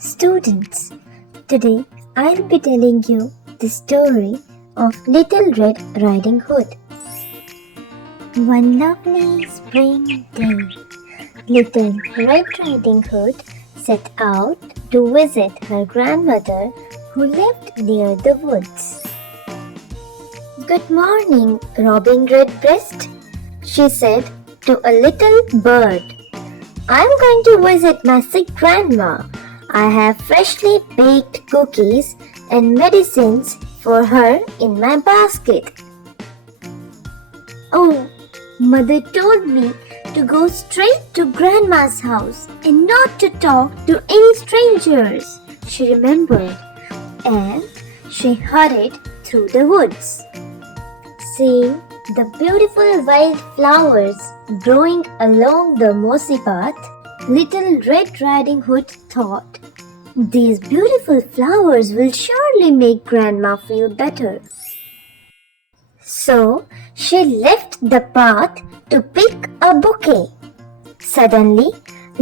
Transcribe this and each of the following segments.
Students, today I'll be telling you the story of Little Red Riding Hood. One lovely spring day, Little Red Riding Hood set out to visit her grandmother who lived near the woods. "Good morning, Robin Redbreast," she said to a little bird. "I'm going to visit my sick grandma. I have freshly baked cookies and medicines for her in my basket." "Oh, Mother told me to go straight to Grandma's house and not to talk to any strangers," she remembered, and she hurried through the woods. Seeing the beautiful wild flowers growing along the mossy path, Little Red Riding Hood thought, "These beautiful flowers will surely make Grandma feel better." So she left the path to pick a bouquet. Suddenly,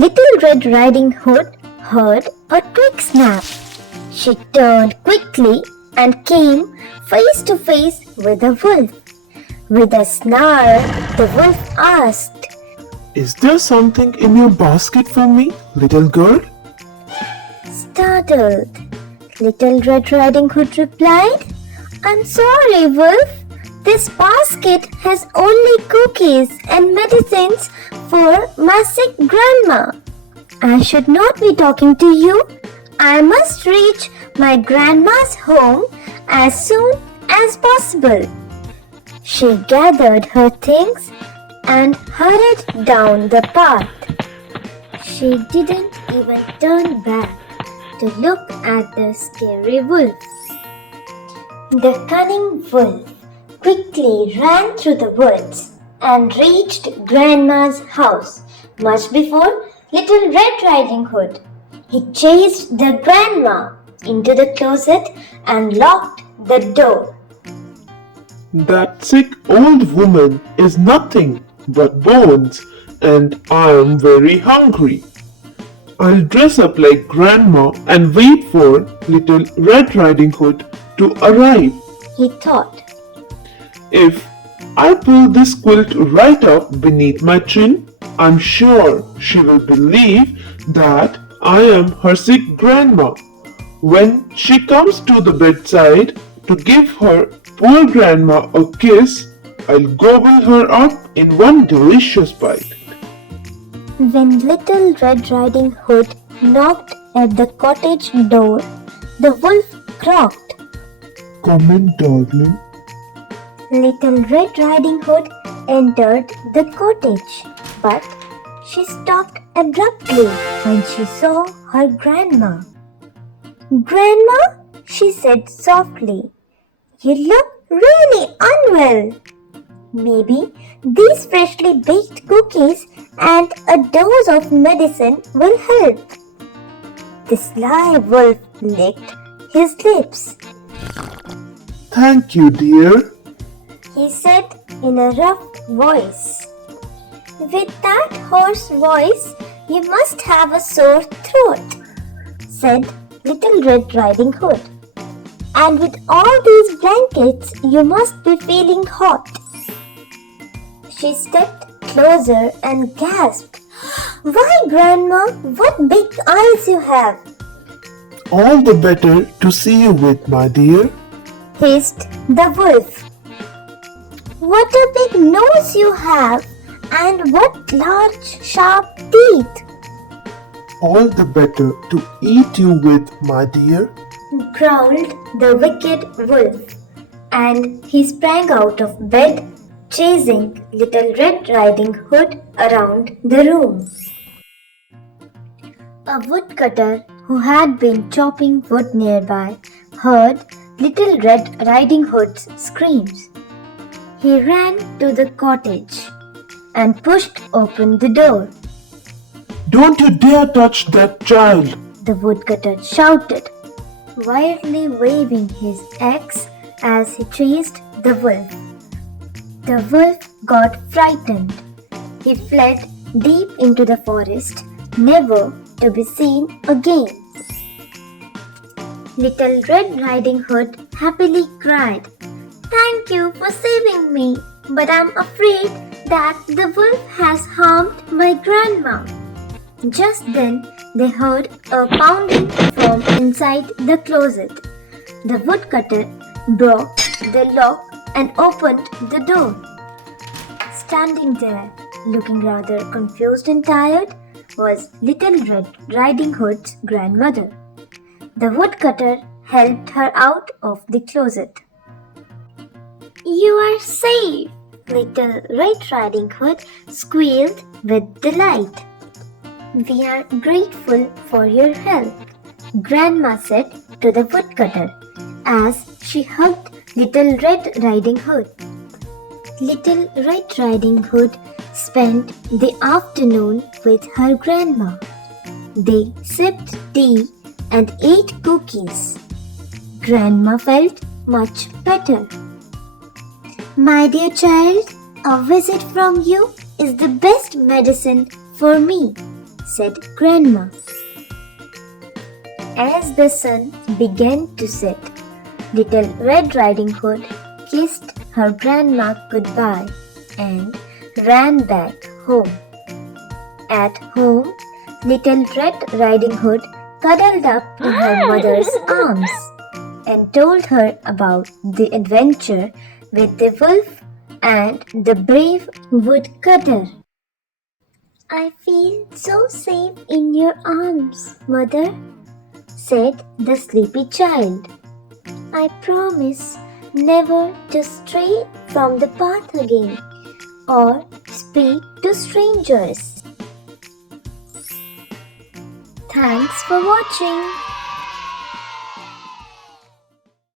Little Red Riding Hood heard a twig snap. She turned quickly and came face to face with a wolf. With a snarl, the wolf asked, "Is there something in your basket for me, little girl?" Startled, Little Red Riding Hood replied, "I'm sorry, Wolf. This basket has only cookies and medicines for my sick grandma. I should not be talking to you. I must reach my grandma's home as soon as possible." She gathered her things and hurried down the path. She didn't even turn back to look at the scary wolf. The cunning wolf quickly ran through the woods and reached Grandma's house much before Little Red Riding Hood. He chased the grandma into the closet and locked the door. "That sick old woman is nothing but bones, and I am very hungry. I'll dress up like Grandma and wait for Little Red Riding Hood to arrive," he thought. "If I pull this quilt right up beneath my chin, I'm sure she will believe that I am her sick grandma. When she comes to the bedside to give her poor grandma a kiss, I'll gobble her up in one delicious bite." When Little Red Riding Hood knocked at the cottage door, the wolf croaked. "Come in, darling." Little Red Riding Hood entered the cottage, but she stopped abruptly when she saw her grandma. "Grandma," she said softly, "you look really unwell. Maybe these freshly baked cookies and a dose of medicine will help." The sly wolf licked his lips. "Thank you, dear," he said in a rough voice. "With that hoarse voice, you must have a sore throat," said Little Red Riding Hood. "And with all these blankets, you must be feeling hot." She stepped closer and gasped, "Why, Grandma, what big eyes you have!" "All the better to see you with, my dear," hissed the wolf. "What a big nose you have, and what large sharp teeth!" "All the better to eat you with, my dear," growled the wicked wolf, and he sprang out of bed, chasing Little Red Riding Hood around the room. A woodcutter who had been chopping wood nearby heard Little Red Riding Hood's screams. He ran to the cottage and pushed open the door. "Don't you dare touch that child," the woodcutter shouted, wildly waving his axe as he chased the wolf. The wolf got frightened. He fled deep into the forest, never to be seen again. Little Red Riding Hood happily cried, "Thank you for saving me, but I'm afraid that the wolf has harmed my grandma." Just then, they heard a pounding from inside the closet. The woodcutter broke the lock and opened the door. Standing there, looking rather confused and tired, was Little Red Riding Hood's grandmother. The woodcutter helped her out of the closet. "You are safe!" Little Red Riding Hood squealed with delight. "We are grateful for your help," Grandma said to the woodcutter as she hugged Little Red Riding Hood. Little Red Riding Hood spent the afternoon with her grandma. They sipped tea and ate cookies. Grandma felt much better. "My dear child, a visit from you is the best medicine for me," said Grandma. As the sun began to set, Little Red Riding Hood kissed her grandma goodbye and ran back home. At home, Little Red Riding Hood cuddled up in her mother's arms and told her about the adventure with the wolf and the brave woodcutter. "I feel so safe in your arms, Mother," said the sleepy child. "I promise never to stray from the path again or speak to strangers." Thanks for watching.